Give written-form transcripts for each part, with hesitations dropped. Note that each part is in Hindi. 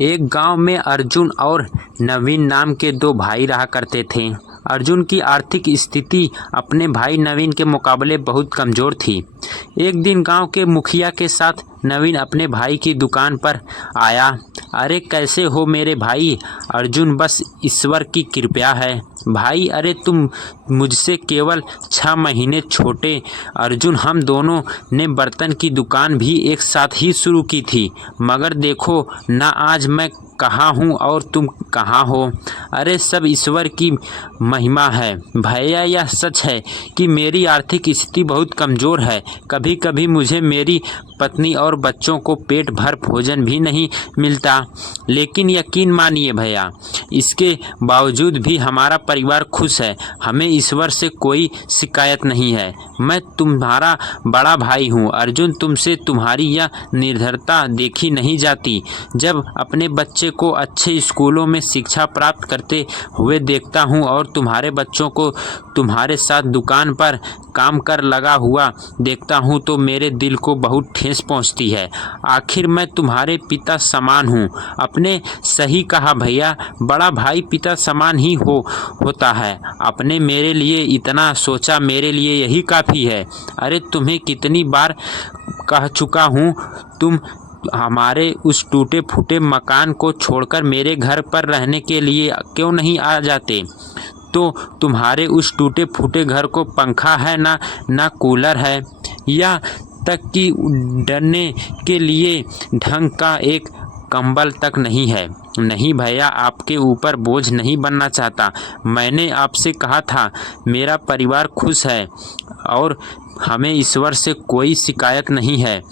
एक गांव में अर्जुन और नवीन नाम के दो भाई रहा करते थे। अर्जुन की आर्थिक स्थिति अपने भाई नवीन के मुकाबले बहुत कमज़ोर थी। एक दिन गांव के मुखिया के साथ नवीन अपने भाई की दुकान पर आया। अरे कैसे हो मेरे भाई? अर्जुन बस ईश्वर की कृपा है भाई। अरे तुम मुझसे केवल 6 महीने छोटे। अर्जुन हम दोनों ने बर्तन की दुकान भी एक साथ ही शुरू की थी, मगर देखो ना आज मैं कहाँ हूँ और तुम कहाँ हो। अरे सब ईश्वर की महिमा है भैया। यह सच है कि मेरी आर्थिक स्थिति बहुत कमज़ोर है। कभी कभी मुझे मेरी पत्नी और बच्चों को पेट भर भोजन भी नहीं मिलता, लेकिन यकीन मानिए भैया, इसके बावजूद भी हमारा परिवार खुश है। हमें ईश्वर से कोई शिकायत नहीं है। मैं तुम्हारा बड़ा भाई हूँ अर्जुन। तुमसे तुम्हारी यह निर्धरता देखी नहीं जाती। जब अपने बच्चे को अच्छे स्कूलों में शिक्षा प्राप्त करते हुए देखता हूँ और तुम्हारे बच्चों को तुम्हारे साथ दुकान पर काम कर लगा हुआ देखता हूँ तो मेरे दिल को बहुत ठेस पहुँचती है। आखिर मैं तुम्हारे पिता समान हूँ। अपने सही कहा भैया, बड़ा भाई पिता समान ही होता है। आपने मेरे लिए इतना सोचा, मेरे लिए यही काफ़ी है। अरे तुम्हें कितनी बार कह चुका हूँ, तुम हमारे उस टूटे फूटे मकान को छोड़कर मेरे घर पर रहने के लिए क्यों नहीं आ जाते? तो तुम्हारे उस टूटे फूटे घर को पंखा है ना कूलर है, या तक कि डरने के लिए ढंग का एक कंबल तक नहीं है। नहीं भैया, आपके ऊपर बोझ नहीं बनना चाहता। मैंने आपसे कहा था मेरा परिवार खुश है और हमें ईश्वर से कोई शिकायत नहीं है।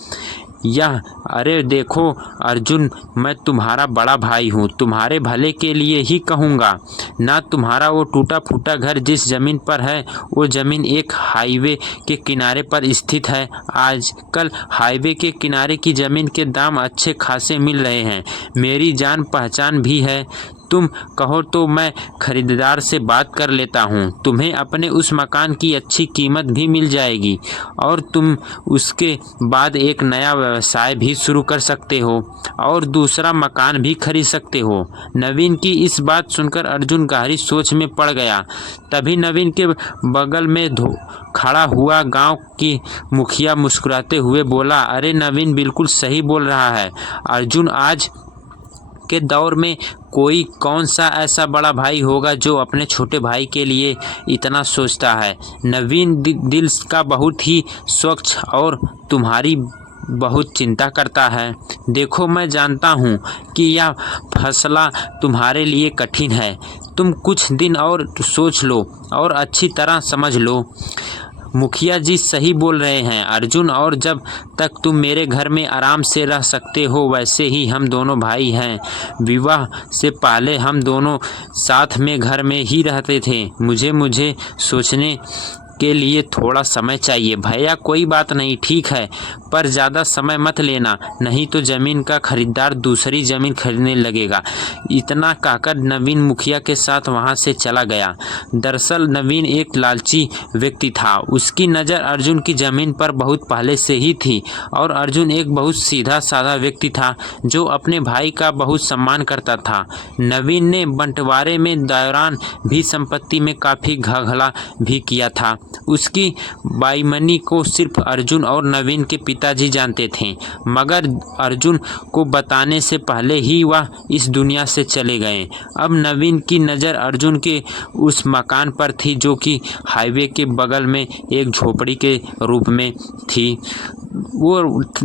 यह अरे देखो अर्जुन, मैं तुम्हारा बड़ा भाई हूँ, तुम्हारे भले के लिए ही कहूँगा ना। तुम्हारा वो टूटा फूटा घर जिस ज़मीन पर है, वो ज़मीन एक हाईवे के किनारे पर स्थित है। आजकल हाईवे के किनारे की ज़मीन के दाम अच्छे खासे मिल रहे हैं। मेरी जान पहचान भी है। तुम कहो तो मैं खरीदार से बात कर लेता हूँ। तुम्हें अपने उस मकान की अच्छी कीमत भी मिल जाएगी और तुम उसके बाद एक नया व्यवसाय भी शुरू कर सकते हो और दूसरा मकान भी खरीद सकते हो। नवीन की इस बात सुनकर अर्जुन गहरी सोच में पड़ गया। तभी नवीन के बगल में खड़ा हुआ गांव की मुखिया मुस्कुराते हुए बोला, अरे नवीन बिल्कुल सही बोल रहा है अर्जुन। आज के दौर में कोई कौन सा ऐसा बड़ा भाई होगा जो अपने छोटे भाई के लिए इतना सोचता है। नवीन दिल का बहुत ही स्वच्छ और तुम्हारी बहुत चिंता करता है। देखो मैं जानता हूँ कि यह फैसला तुम्हारे लिए कठिन है। तुम कुछ दिन और सोच लो और अच्छी तरह समझ लो। मुखिया जी सही बोल रहे हैं अर्जुन, और जब तक तुम मेरे घर में आराम से रह सकते हो वैसे ही हम दोनों भाई हैं। विवाह से पहले हम दोनों साथ में घर में ही रहते थे। मुझे सोचने के लिए थोड़ा समय चाहिए भैया। कोई बात नहीं, ठीक है, पर ज़्यादा समय मत लेना, नहीं तो ज़मीन का खरीदार दूसरी ज़मीन खरीदने लगेगा। इतना कहकर नवीन मुखिया के साथ वहां से चला गया। दरअसल नवीन एक लालची व्यक्ति था। उसकी नज़र अर्जुन की ज़मीन पर बहुत पहले से ही थी और अर्जुन एक बहुत सीधा साधा व्यक्ति था जो अपने भाई का बहुत सम्मान करता था। नवीन ने बंटवारे में दौरान भी संपत्ति में काफ़ी घाघला भी किया था। उसकी बेईमानी को सिर्फ अर्जुन और नवीन के पिताजी जानते थे, मगर अर्जुन को बताने से पहले ही वह इस दुनिया से चले गए। अब नवीन की नज़र अर्जुन के उस मकान पर थी जो कि हाईवे के बगल में एक झोपड़ी के रूप में थी। वो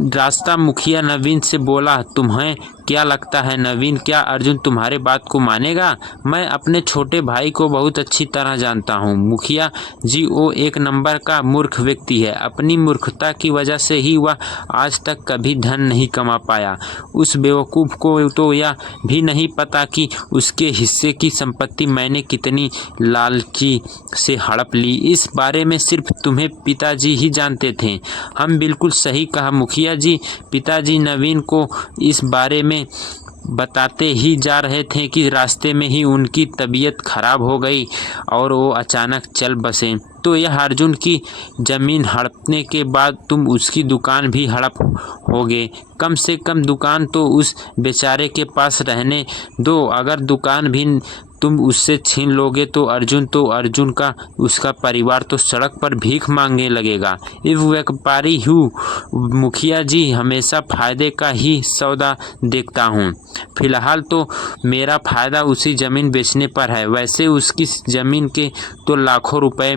रास्ता मुखिया नवीन से बोला, तुम्हें क्या लगता है नवीन, क्या अर्जुन तुम्हारे बात को मानेगा? मैं अपने छोटे भाई को बहुत अच्छी तरह जानता हूँ मुखिया जी, वो एक नंबर का मूर्ख व्यक्ति है। अपनी मूर्खता की वजह से ही वह आज तक कभी धन नहीं कमा पाया। उस बेवकूफ़ को तो यह भी नहीं पता कि उसके हिस्से की संपत्ति मैंने कितनी लालची से हड़प ली। इस बारे में सिर्फ तुम्हें पिताजी ही जानते थे। हम बिल्कुल सही कहा मुखिया जी। पिताजी नवीन को इस बारे में बताते ही जा रहे थे कि रास्ते में ही उनकी तबीयत खराब हो गई और वो अचानक चल बसे। तो यह अर्जुन की ज़मीन हड़पने के बाद तुम उसकी दुकान भी हड़प होगे। कम से कम दुकान तो उस बेचारे के पास रहने दो। अगर दुकान भी तुम उससे छीन लोगे तो अर्जुन का उसका परिवार तो सड़क पर भीख मांगने लगेगा। इस व्यापारी हूँ मुखिया जी, हमेशा फ़ायदे का ही सौदा देखता हूँ। फिलहाल तो मेरा फ़ायदा उसी ज़मीन बेचने पर है। वैसे उसकी ज़मीन के तो लाखों रुपए